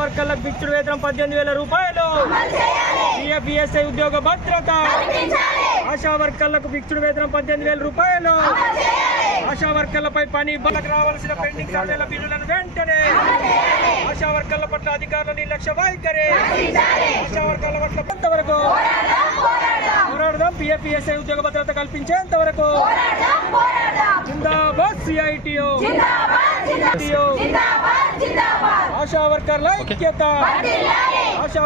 వర్కర్లకు ఫిక్స్డ్ వేతనం 18,000 రూపాయలు. పిఎఫ్ఈఎస్ఐ ఉద్యోగ భద్రత. ఆశా వర్కర్లకు ఫిక్స్డ్ వేతనం 18,000 రూపాయలు. ఆశా వర్కర్లపై పని ఇబ్బందులకు రావాల్సిన పెండింగ్ ఛార్జీల బిల్లులను వెంటనే. ఆశా వర్కర్ల పట్ల అధికారుల నిర్లక్ష్య వైఖరి. ఆశా వర్కర్ల పట్ల ఎంతవరకు పోరాడదాం. పిఎఫ్ఈఎస్ఐ ఉద్యోగ భద్రత కల్పించేంత వరకు జిందాబాద్. సిఐటియు ఆశా వర్కర్ల ఐక్యత. ఆశా